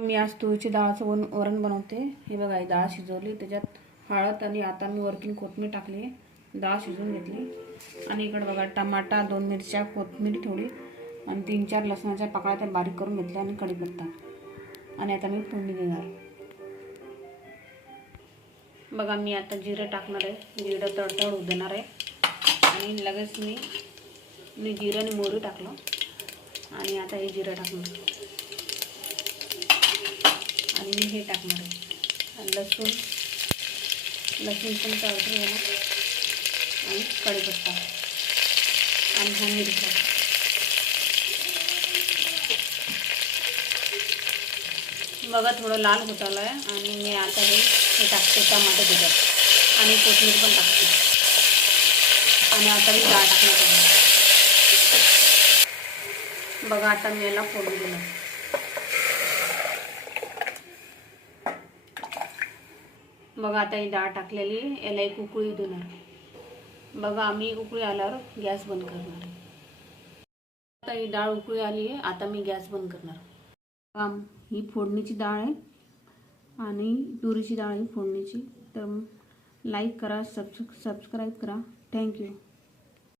मी आज तुरीची डाळचं वरण बनवते। हे बघा, ही डाळ शिजवली, त्याच्यात हळद आणि आता मी वरतून कोथिंबीर टाकली, डाळ शिजवून घेतली। आणि इकडे बघा टमाटा, 2 मिरच्या, कोथिंबीर थोडी आणि 3-4 लसणाच्या पाकळ्या त्या बारीक करून घेतल्या आणि कढीपत्ता। आणि आता मी फोडणी देणार। बघा, मी आता जिरे टाकणार आहे, जिरं तडतड देणार आहे आणि लगेच मी जिरं आणि मोहरी टाकलं आणि आता हे जिरं टाकणार आणि मी हे टाकणार आहे लसूण पण तळून घेणार आणि कढीपत्ता आणि हा मिरच्या। बघा, थोडं लाल होत आलं आहे आणि मी आता हे टाकते टमाटे त्याच्यात आणि कोथिंबीर पण टाकते आणि आता मी डाळ टाकणार। बघा, आता मी याला फोडणी देणार। बघा, आता ही डाळ टाकलेली, याला एक उकळी देणार। बघा, आम्ही उकळी आल्यावर गॅस बंद करणार। आता ही डाळ उकळी आली आहे, आता मी गॅस बंद करणार। ही फोडणीची डाळ आहे आणि तुरीची डाळ आहे फोडणीची। तर लाईक करा, सबस्क्राईब करा। थँक्यू।